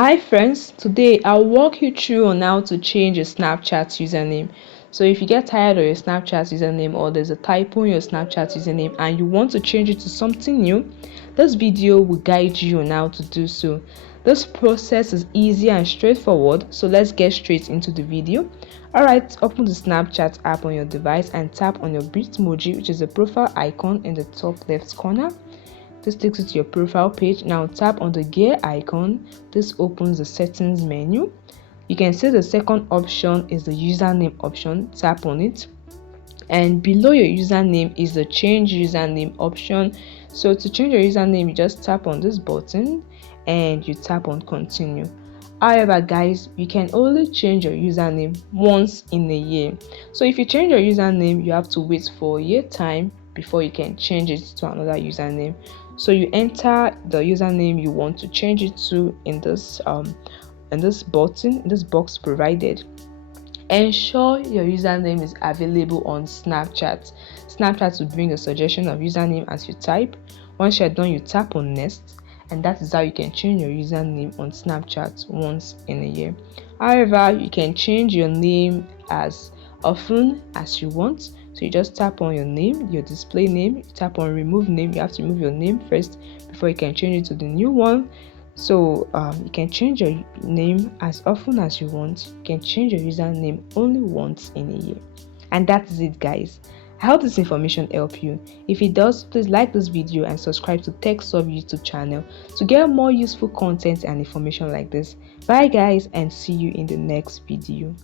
Hi friends, today I'll walk you through on how to change your Snapchat username. So if you get tired of your Snapchat username or there's a typo in your Snapchat username and you want to change it to something new, this video will guide you on how to do so. This process is easy and straightforward, so let's get straight into the video. Alright, open the Snapchat app on your device and tap on your Bitmoji, which is the profile icon in the top left corner. This takes you to your profile page. Now tap on the gear icon. This opens the settings menu. You can see the second option is the username option. Tap on it, and below your username is the change username option. So to change your username, you just tap on this button and you tap on continue. However guys, you can only change your username once in a year. So if you change your username, you have to wait for a year time before you can change it to another username. So you enter the username you want to change it to in this button, in this box provided. Ensure your username is available on Snapchat. Snapchat will bring a suggestion of username as you type. Once you're done, you tap on next, and that is how you can change your username on Snapchat once in a year. However, you can change your name as often as you want. So you just tap on your name, your display name, you tap on remove name. You have to remove your name first before you can change it to the new one. So you can change your name as often as you want. You can change your username only once in a year. And that is it guys. I hope this information helped you. If it does, please like this video and subscribe to TechSoft YouTube channel to get more useful content and information like this. Bye guys, and see you in the next video.